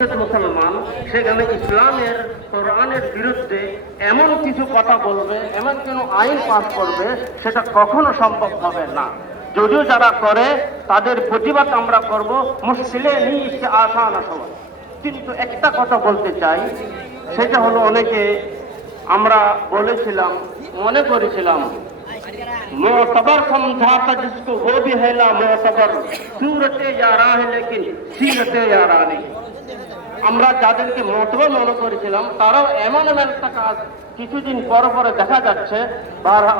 মুসলমান সেখানে ইসলামের কোরআনের বিরুদ্ধে এমন কিছু কথা বলবে, এমন কোনো আইন পাস করবে, সেটা কখনো সম্ভব হবে না। যদিও যারা করে তাদের প্রতিবাদ আমরা করব, মুশকিলে নিয়ে এসে আসান সময়। কিন্তু একটা কথা বলতে চাই, সেটা হলো অনেকে আমরা বলেছিলাম, মনে করেছিলাম मोतबर समझाता जिसको वो भी है ला मोतबर सूरते यारा है लेकिन सीरते यारा नहीं। আমরা যাদেরকে মোতবর মনে করেছিলাম তারাও এমন একটা কাজ কিছুদিন পরে পরে দেখা যাচ্ছে।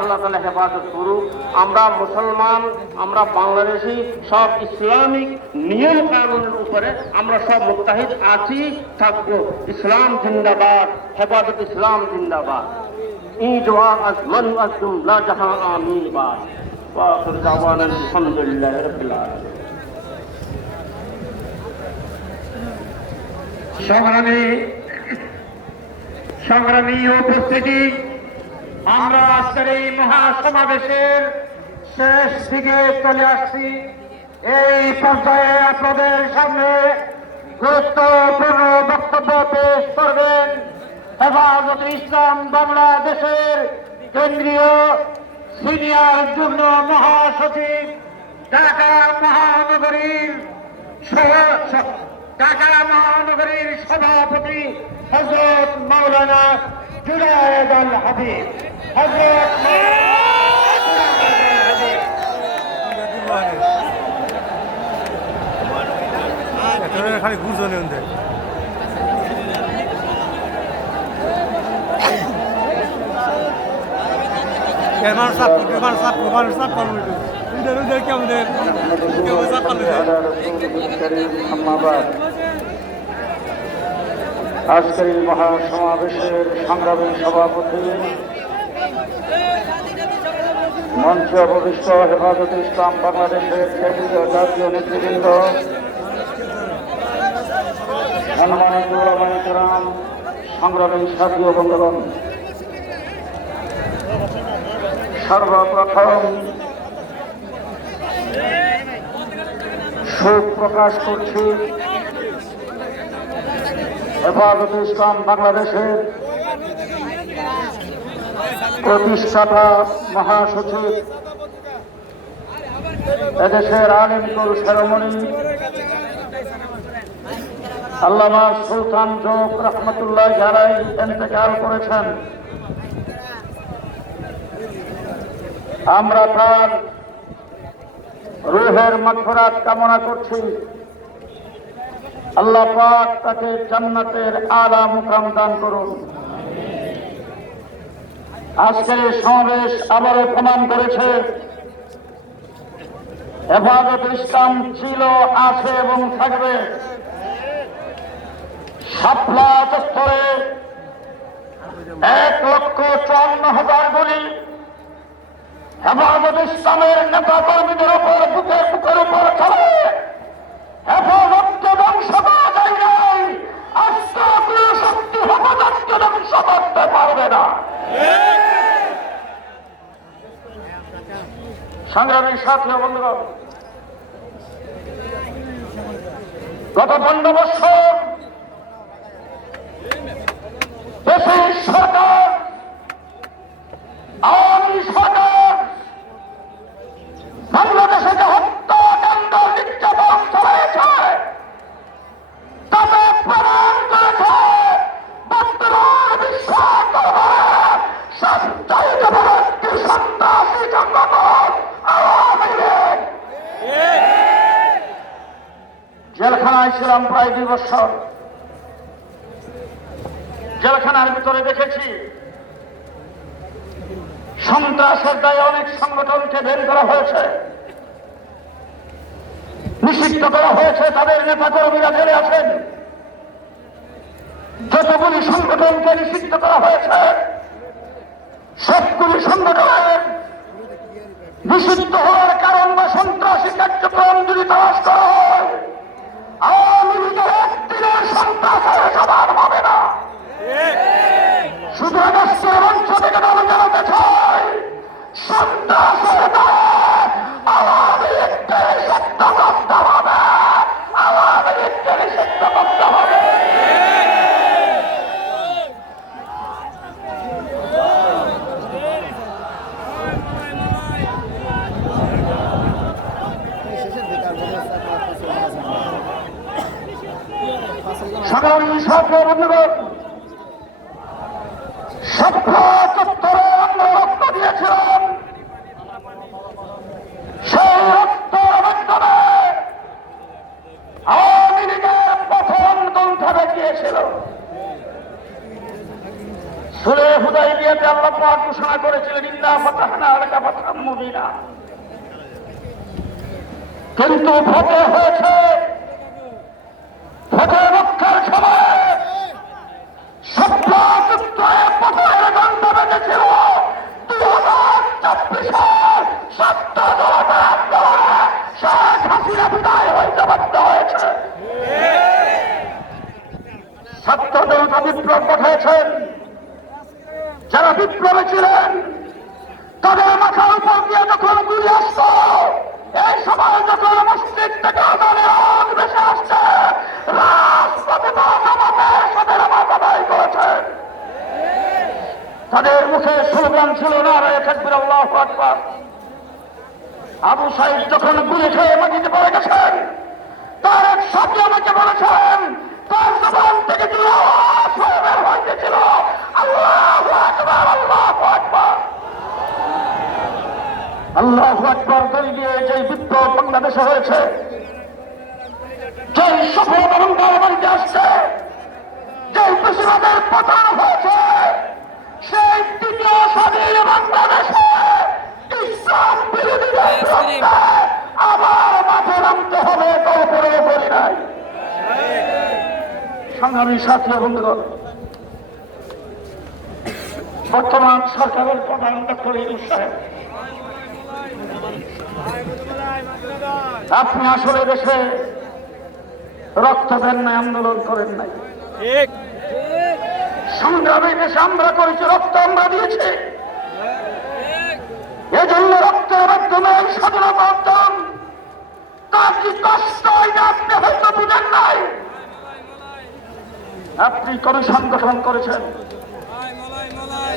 আল্লাহ তাআলা হেফাজত করুক। আমরা মুসলমান, আমরা বাংলাদেশি, সব ইসলামিক নিয়ম কানুনের উপরে আমরা সব মুত্তাহিদ আছি, থাকবো। ইসলাম জিন্দাবাদ, হেফাজত ইসলাম জিন্দাবাদ। ঈদ ওয়াজ মান আজম লা জাহান আমিন বাদ ওয়া আখির দাওয়ানা আলহামদুলিল্লাহি রাব্বিল আলামিন। সংগ্রামী উপস্থিতি, আমরা আজকের এই মহাসমাবেশের শেষ দিকে চলে আসছি। এই পর্যায়ে আপনাদের সামনে গুরুত্বপূর্ণ বক্তব্য পেশ করবেন হেফাজত ইসলাম বাংলাদেশের কেন্দ্রীয় সিনিয়র যুগ্ম মহাসচিব, ঢাকা মহানগরীর সভাপতি হযরত মাওলানা জুনায়েদ আল হাবিব। খালি গুজনে উঠে আজকের এই মহাসমাবেশের সংগ্রামী সভাপতি, মঞ্চে অবশিষ্ট হেফাজত ইসলাম বাংলাদেশের কেন্দ্রীয় জাতীয় নেতৃবৃন্দ, সম্মানিত উলামায়ে কেরাম, সংগ্রামী সাথী ও বন্ধুগণ, সর্বপ্রথম শোক প্রকাশ করছি হেফাজত ইসলাম বাংলাদেশের প্রতিষ্ঠাতা মহাসচিব, এদেশের আলিমকুল শিরোমণি আল্লামা সুলতান জোক রহমতুল্লাহ আলাইহি ইন্তেকাল করেছেন। আমরা তার রূহের মাগফিরাত কামনা করছি। আল্লাহ পাক তাকে জান্নাতের আলা মুকাম দান করুন। আজকের সমাবেশ আবারও প্রমাণ করেছে হেফাজত ইসলাম ছিল, আছে এবং থাকবে। শাপলা চত্বরে 1,54,000 গুলি হেফাজত ইসলামের নেতা কর্মীদের উপর বুকের উপর চলে। হেফাজতকে ধ্বংস করা যায় নাই, আস্থা কোনো শক্তি হেফাজতকে ধ্বংস করতে পারবে না। সংগ্রামী সাথী ও বন্ধুগণ, গত 15 বছর দেশের সরকার, আওয়ামী সরকার বাংলাদেশে যে হত্যাকাণ্ড নির্যাতন চালিয়েছে তাতে প্রমাণ করেছে বর্তমান বিশ্ব সবচাইতে বড় একটি সন্ত্রাসী সংগঠন আওয়ামী লীগ। জেলখানায় ছিলাম প্রায় 2 বছর। জেলখানার ভিতরে দেখেছি সন্ত্রাসের দায়ে অনেক সংগঠনকে বের করা হয়েছে, নিষিদ্ধ করা হয়েছে, তাদের নেতা কর্মীরা জেলে আছেন। যতগুলি সংগঠনকে নিষিদ্ধ করা হয়েছে সবগুলি সংগঠনের নিষিদ্ধ হওয়ার কারণ বা সন্ত্রাসী কার্যক্রম যদি তালাশ করা হয়, আওয়ামী লীগের একদিনের সন্ত্রাসের সবার হবে না। শুধু রাষ্ট্রের মঞ্চ থেকে দাবি জানাতে চাই, সন্ত্রাসের দায়ে আওয়ামী লীগকে নিষিদ্ধ করতে হবে, আওয়ামী লীগকে নিষিদ্ধ করতে হবে। সাধারণ সরকার বন্ধুগণ, সভ্য চত্বরে আমরা রক্ত দিয়েছিলাম। সেই রক্তের মাধ্যমে আওয়ামী লীগের প্রথম গ্রন্থে গিয়েছিল। সুরে হুদাইবিয়াতে আল্লাহ পাক ঘোষণা করেছিলেন, ইন্না ফাতাহনা লাকা ফাতহাম মুবিনা। কিন্তু ভোটে হয়েছে, ভোটের রক্ষার সময় সভ্য চত্বরে পথের গন্ধ বেঁধেছিল। 2024 সত্য জনতা আন্দোলনে শেখ হাসিনা বিদায় হইতে বাধ্য হয়েছে। সত্য জনতা বিপ্লব পাঠিয়েছেন। যারা বিপ্লবে ছিলেন তাদের মাথার উপর দিয়ে যখন গুলি আসত, এই সময় যখন মসজিদ থেকে আজানের আওয়াজ ভেসে আসছে, রাজপথে তাদের নামাজ আদায় করেছেন। তাদের মুখে স্লোগান ছিল নারায়ে তাকবীর, আল্লাহু আকবার। আবু সাইদ যখন গুলি খেয়ে মাটিতে পড়ে গেছেন, তার এক সাথী আমাকে বলেছেন, তার জবান থেকে যে আওয়াজ বের হইতেছিল, আল্লাহু আকবার, আল্লাহু আকবার, আল্লাহু আকবার করে দিয়ে যে বিপ্লব বাংলাদেশে হয়েছে, যে সফলতা অহংকার বাড়িতে আসছে, যে বেশিরভাগের পতন হয়েছে, সেই তৃতীয় স্বাধীন বাংলাদেশে ইসলাম বিরোধীদের বিরুদ্ধে আবার মাঠে নামতে হবে, কল্পনাও করি নাই। সংগ্রামী সাথী ও বন্ধুগণ, বর্তমান সরকারের প্রধান ডক্টর ইউনূস সাহেব, আপনি আসলে দেশে রক্ত দেন নাই, আন্দোলন করেন নাই। সংগ্রামী দেশে আমরা করেছি, রক্ত আমরা দিয়েছি। এজন্য রক্তের মাধ্যমে স্বাধীনতা অর্জন। তার কি কষ্ট এটা আপনি হয়তো বুঝেন নাই। আপনি কমিশন গঠন করেছেন।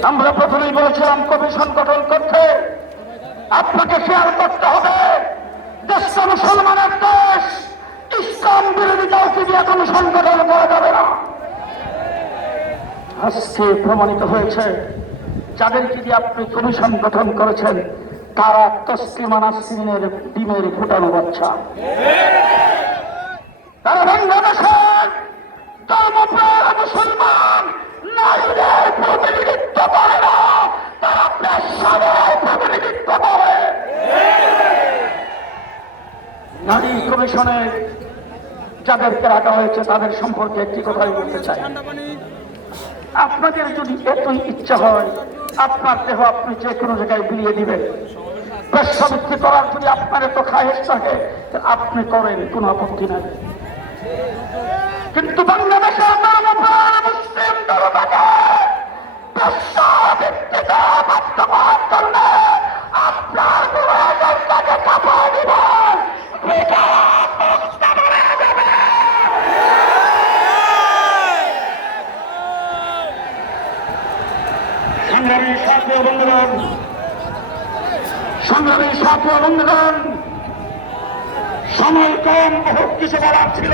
আমরা প্রথমেই বলেছিলাম কমিশন গঠন করতে আপনাকে খেয়াল করতে হবে, দেশটা মুসলমানের দেশ, ইসলাম বিরোধী কাউকে দিয়ে কমিশন গঠন করা যাবে না। আজকে প্রমাণিত হয়েছে, যাদেরকে দিয়ে আপনি কমিশন গঠন করেছেন তারা তসলিমা নাসরিনের ডিমের ফুটানো বাচ্চা। তারা বাংলাদেশের ধর্মপ্রাণ মুসলমান নারীদের প্রতিনিধিত্ব করে না, তারা পেশাদের প্রতিনিধিত্ব করে। নারী কমিশনে যাদেরকে রাখা হয়েছে তাদের সম্পর্কে একটি কথাই বলতে চাই, আপনাদের যদি এতই ইচ্ছা হয় আপনার দেহ আপনি যে কোনো জায়গায় বিলিয়ে দিবেন, পেশাবৃত্তি করার যদি আপনার এত খায়েশ থাকে আপনি করেন, কোনো আপত্তি নাই। কিন্তু বাংলাদেশের ধর্মপ্রাণ মুসলিম জনতাকে পেশাবৃত্তিতে বাধ্য করার জন্য আপনার গুণাকে চাপায় দিবেন। সংগ্রামী সাথী ও বন্ধুগণ, সংগ্রামী সাথী ও বন্ধুগণ, সময় কম, বহু কিছু বলার ছিল।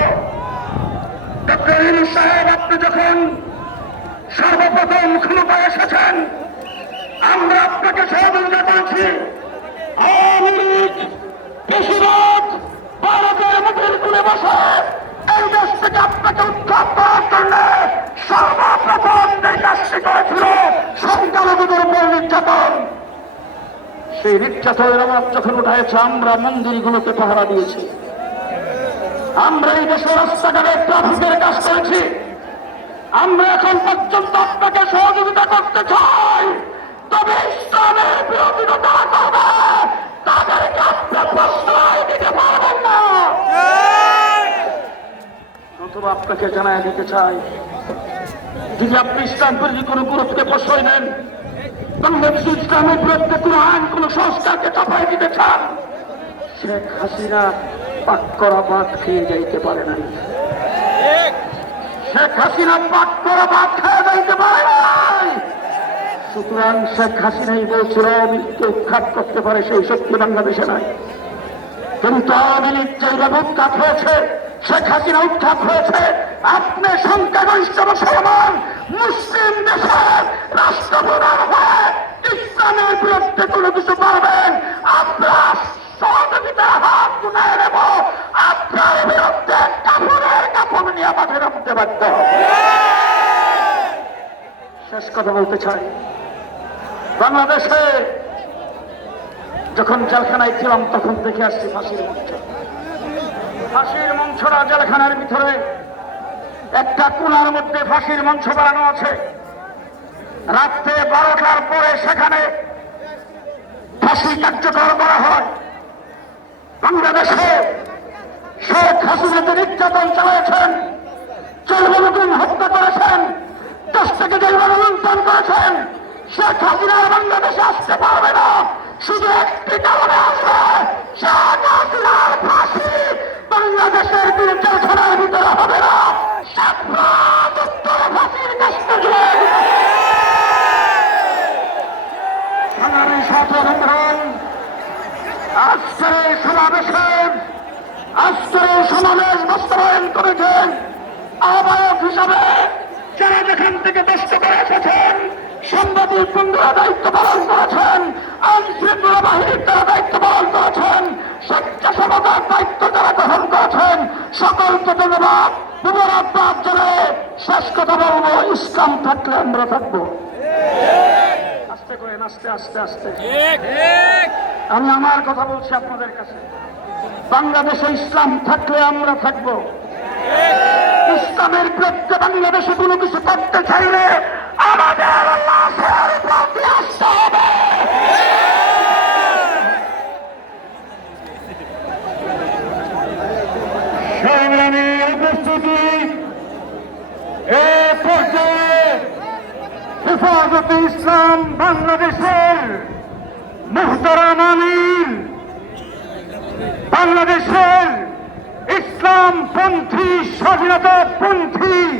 ডক্টর ইউনূস সাহেব, আপনি যখন সর্বপ্রথম ক্ষমতায় এসেছেন আমরা আপনাকে সহযোগিতা করেছি। আওয়ামী লীগ বেশিরভাগ ভারতের মুখের তুলে বসে এই দেশ থেকে আপনাকে উৎখাত করার জন্য সর্বপ্রথম যে কাজটি করেছিল সংখ্যালঘুদের উপর নির্যাতন। সেই নির্যাতনের আওয়াজ যখন উঠেছে আমরা মন্দিরগুলোকে পাহারা দিয়েছি, আমরা এই দেশের রাস্তাঘাটে ট্রাফিকের কাজ করেছি। আমরা এখন পর্যন্ত আপনাকে সহযোগিতা করতে চাই, তবে ইসলামের বিরোধিতা করবে তাদেরকে আপনি প্রশ্রয় দিতে পারবেন না। অথবা আপনাকে জানায় দিতে চাই, যদি আপনি ইসলাম বিরোধী কোনো গ্রুপকে প্রশ্রয় নেন, বাংলাদেশের ইসলামের বিরুদ্ধে কোনো আইন, কোনো সংস্কারকে চাপাই দিতে চান, শেখ হাসিনা পাক করা ভাত খেয়ে যাইতে পারে নাই। শেখ হাসিনা পাক করা ভাত খেয়ে যাইতে পারে নাই। সুতরাং শেখ হাসিনাই বলছিল আওয়ামী লীগকে উৎখাত করতে পারে, সেই শক্তি বাংলাদেশে নাই। কিন্তু আওয়ামী লীগ যেভাবে উৎখাত হয়েছে, শেখ হাসিনা উৎখাত হয়েছে, আপনি সংখ্যাগরিষ্ঠ মুসলমান মুসলিম দেশের রাষ্ট্রপ্রধান হয়ে ইসলামের বিরুদ্ধে কোনো কিছু করবেন, আপনার সহযোগিতার হাত উঠায় নেব, আপনার বিরুদ্ধে কাপড়ের কাপড় নিয়ে মাঠে নামতে বাধ্য হব। শেষ কথা বলতে চাই, বাংলাদেশে যখন জেলখানায় ছিলাম তখন দেখে আসছি ফাঁসির মঞ্চ। ফাঁসির মঞ্চটা জেলখানার ভিতরে একটা কোণার মধ্যে ফাঁসির মঞ্চ বানানো আছে। রাত্রে 12টার পরে সেখানে ফাঁসি কার্যকর করা হয়। বাংলাদেশে শেখ হাসিনা যে নির্যাতন চালিয়েছেন, 14 জন হত্যা করেছেন, 10 থেকে জেলখানা লুণ্ঠন করেছেন, শেখ হাসিনা বাংলাদেশে আসতে পারবে না। শুধু একটি কারণে আসবে, শেখ হাসিনার ফাঁসি বাংলাদেশের কোন জেলখানার ভিতরে হবে না। ফাঁসির কাজটা সংগ্রামী ছাত্রবন্ধুগণ, আজকের এই সমাবেশের আজকের এই সমাবেশ বাস্তবায়ন করেছেন আহ্বায়ক হিসাবে যারা যেখান থেকে দেশ করে এসেছেন, সাংবাদিক বন্ধুরা দায়িত্ব পালন করেছেন, আইন শৃঙ্খলা বাহিনীর তারা দায়িত্ব পালন করেছেন, স্বেচ্ছাসেবকের দায়িত্ব যারা গ্রহণ করেছেন, সকলকে ধন্যবাদ মুবারকবাদ জানাই শেষ কথা বলবো, ইসলাম থাকলে আমরা থাকবো। আস্তে করেন, আস্তে আস্তে আস্তে। আমি আমার কথা বলছি আপনাদের কাছে, বাংলাদেশে ইসলাম থাকলে আমরা থাকবো। ইসলামের বিরুদ্ধে বাংলাদেশে কোনো কিছু করতে চাইলে আমাদের লাশের প্রতি আসতে হবে। সংগ্রামী উপস্থিতি, এ পর্যায়ে হেফাজতে ইসলাম বাংলাদেশের মুহতারাম আমির, বাংলাদেশের ইসলামপন্থী স্বাধীনতাপন্থী